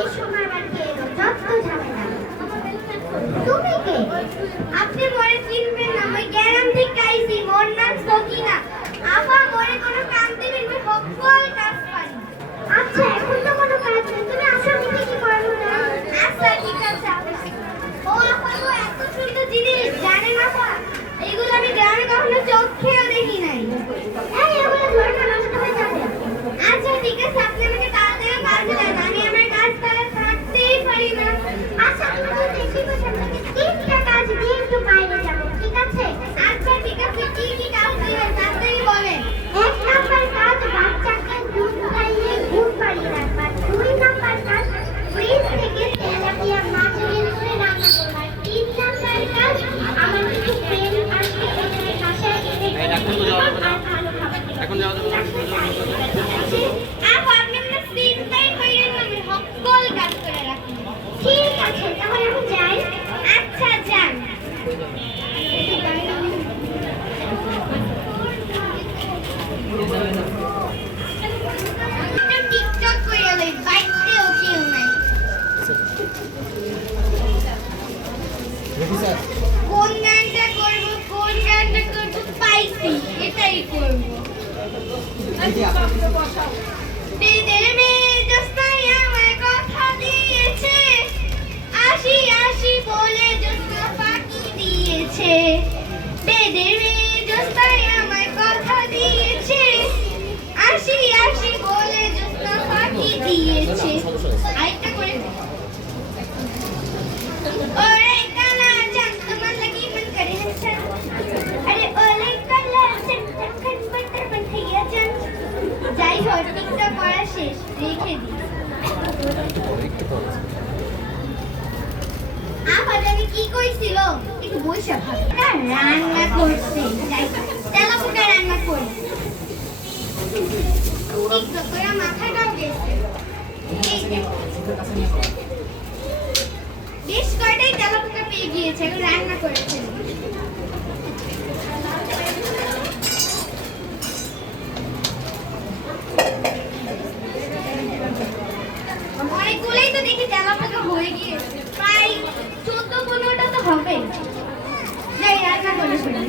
এই সময় আবার কে এলো? যত ঝামেলা। তুমি কে? আপনি মরে চিনবেন না, ওই গ্রাম থেকে আইছি, মোর নাম সকিনা। আপা মরে কোনো কাম দিবেন, ওই সকল কাজ পারি। আচ্ছা, এখন তো কোনো কাজ নেই, তুমি আসো, আমি কি করবো না? আচ্ছা ঠিক আছে। ও আপা তো এত সুন্দর জিনিস জানেন আপা, এগুলো আমি গ্রামে কখনো চোখেও দেখি নাই। এই এগুলো ধরে নষ্ট হয়ে যাবে। আচ্ছা ঠিক আছে, আপনি আমাকে তাড়াতাড়ি কাজ দেন, আমি আমার কাজ ছাড়া থাকতেই পারি না। আচ্ছা তুমি তো বেশি কথা, আপনাকে 3টা কাজ দিয়ে একটু বাইরে যাবো, ঠিক আছে? আচ্ছা ঠিক আছে, কি কি কাজ দিবেন তাড়াতাড়ি বলেন। 1 নাম্বার কাজ বাচ্চাকে দুধ খাইয়ে ঘুম পাড়িয়ে রাখবা। 2 নাম্বার কাজ ফ্রিজ থেকে তেলাপিয়া মাছ বের করে রান্না করবা। 3 নাম্বার কাজ আমার কিছু ফ্রেন্ড আসবে, এখানে বাসায় এসে এখন যাওয়া যাবে না, এখন যাওয়া যাবে না। আপা আপনি মানে চিন্তাই করেন না, আমি সকল কাজ করে রাখি। ঠিক আছে, তাহলে এখন যাই। আচ্ছা যান। টিকটক করে লই, বাইকতেও কেউ নাই। কোন গানটা করব পাইছি, এটাই করব। বেদের মেয়ে জোৎস্নাই আমায় কথা দিয়েছে, আসি আসি বলে জোৎস্না ফাঁকি দিয়েছে। বেদের মেয়ে জোৎস্নাই আমায় কথা দিয়েছে, আসি আসি বলে জোৎস্না ফাঁকি দিয়েছে। আরেকটা করে ওরে কালা চাঁদ তোমার লাগি মন করে হাসা, আরে ওরে কালা চাঁদ তখন বটর বন হইয়া যান। যাই হোক, টিকটক করা শেষ, রেখে দিই। আপা জানি কি কইছিল, একটু বইসা ভাবি। রান্না করছে, যাই তেলাপোকা রান্না করি। টিকটক করে মাথাটাও গেছে। এই দেখো, বেশ কয়টাই তেলাপোকা পেয়ে গিয়েছে, এখন রান্না করেছে। অনেকগুলোই তো দেখি তেলাপোকা হয়ে গিয়েছে, প্রায় 14-15টা তো হবে। যাই রান্না করে ফেলি।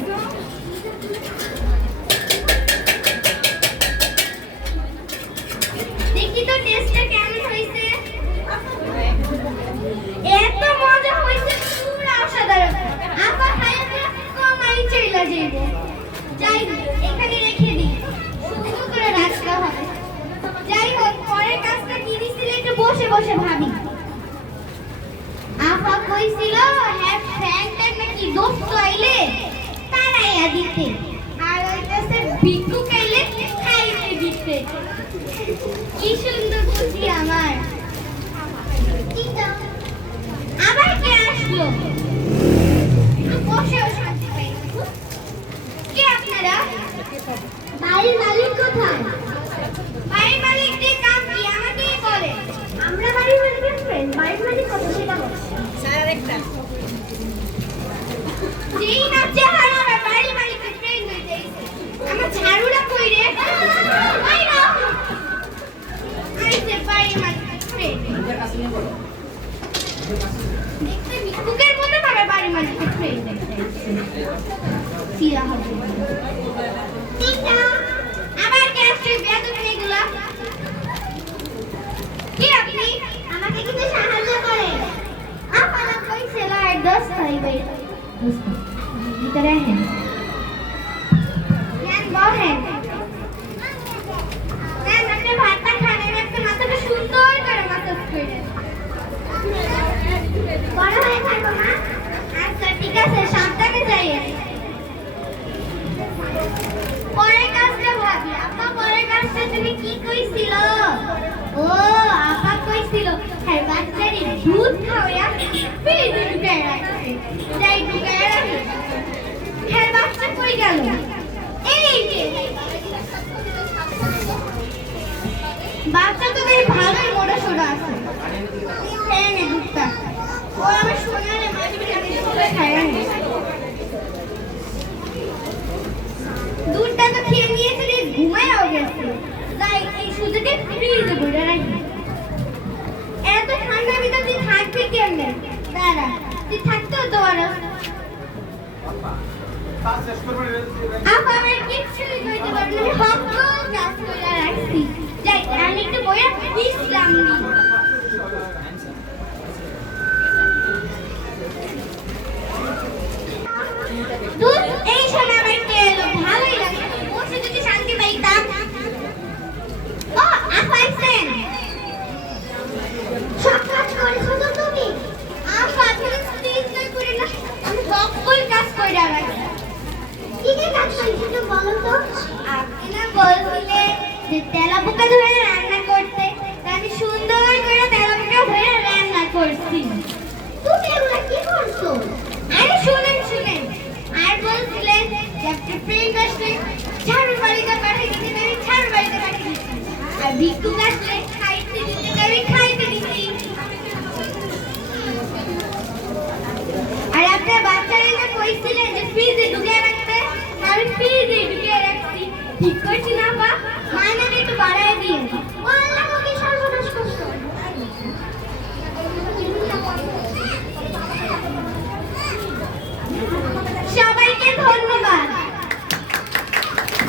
দেখি তো টেস্টটা কেমন হয়েছে। এত মজা হয়েছে, পুরো অসাধারণ। আপা খাইয়া পুরো কমাই চইলা যাইব। যাই এখানে রেখে দিই, সুন্দর করে রাখতে হবে। যাই হোক, পরের কাজটা কি দিছিল একটু বসে বসে ভাবি। আপা কইছিল হ্যাঁ ফ্যানটা নাকি দোস্ত আইলে তারাইয়া দিতে, আর ওইটাতে ভিক্ষু খাইলে খাইতে দিতে। কি সুন্দর বুদ্ধি আমার। আবার কে আসলো? বসেও শান্তি পাই না। কে আপনারা? বাড়ির মালিক কোথায়? বাড়ির মালিকদের কাম কি আমাকেই বলে। আমরা বাড়ির মালিকের ফ্রেন্ড। বাড়ির মালিক কত সেটা বল। স্যার একটা যেই না চেহারা আমার বাড়ির মালিকের ফ্রেন্ড হইতে আমার ঝাড়ুটা কই রে? আই না আইতে বাড়ির মালিকের ফ্রেন্ড দেখতে ভিক্ষুকের মতো ভাবে বাড়ির মালিকের ফ্রেন্ড কিরা হবে। ঠিক না, আবার কে আসছে বেয়াদবি এগুলা? কে আপনি? আমাকে কিন্তু সাহায্য করে। আপনারা কই ছেলে আর দোস্ত হইবে। দোস্ত ভিতরে আহেন, জ্ঞান বহেন। ম্যাম আপনি ভাতটা খান, আমি একটা মাথাটা সুন্দর করে মাসাজ করে বড় হয়ে থাকো না। আচ্ছা ঠিক আছে, সাবধানে যাইয়েন। পরের কাজটা ভাবি। আপা পরের কাজটা তুমি কি কইছিল? ও আপা কইছিল হ্যাঁ বাচ্চারে দুধ খাওয়া পেটে ঢুকায় রাখছে। যাই ঢুকায় রাখি, হ্যাঁ বাচ্চা কই গেল? এই যে বাচ্চা তো বেশ ভালোই মোটা সোটা আছে। হ্যাঁ নে দুধটা, ও আমার সোনারে মাঝে মাঝে খায় না। দুধটা তো খেয়ে নিয়েছে, ঘুমায়ও গেছে। যাই এই থেকে ফ্রিজে ভরে রাখি। এত ঠান্ডার ভিতর তুই থাকবি কেমনে? দাঁড়া, তুই থাকতে হতো আরো। আপা আমার কিচ্ছু কইতে পারবো না, সকল কাজ করে রাখছি। যাই আমি একটু বইয়া বিশ্রাম নিই। দুধ এই সময় আমার কে এলো, ভালোই লাগে, বসে যদি শান্তি পাইতাম। ও আপা আইছেন, সব কাজ করেছো তো তুমি? আপা তুমি চিন্তা করে না, আমি সকল কাজ করে রাখছি। কি কি কাজ করেছো তো বলো তো? আপনি না বলছিলেন যে তেলাপোকা ধরে রান্না করতে, তাই আমি সুন্দর করে তেলাপোকা ধরে রান্না করছি। তুমি এগুলা কি করছো? আরে শুনেন শুনেন, আর বলছিলেন যে আপনি ফ্রেন্ড আসলে ঝাড়ু বাড়িতে পাঠিয়ে দিতে, আমি ঝাড়ু বাড়িতে পাঠিয়ে দিচ্ছি। আর ভিক্ষুক আসলে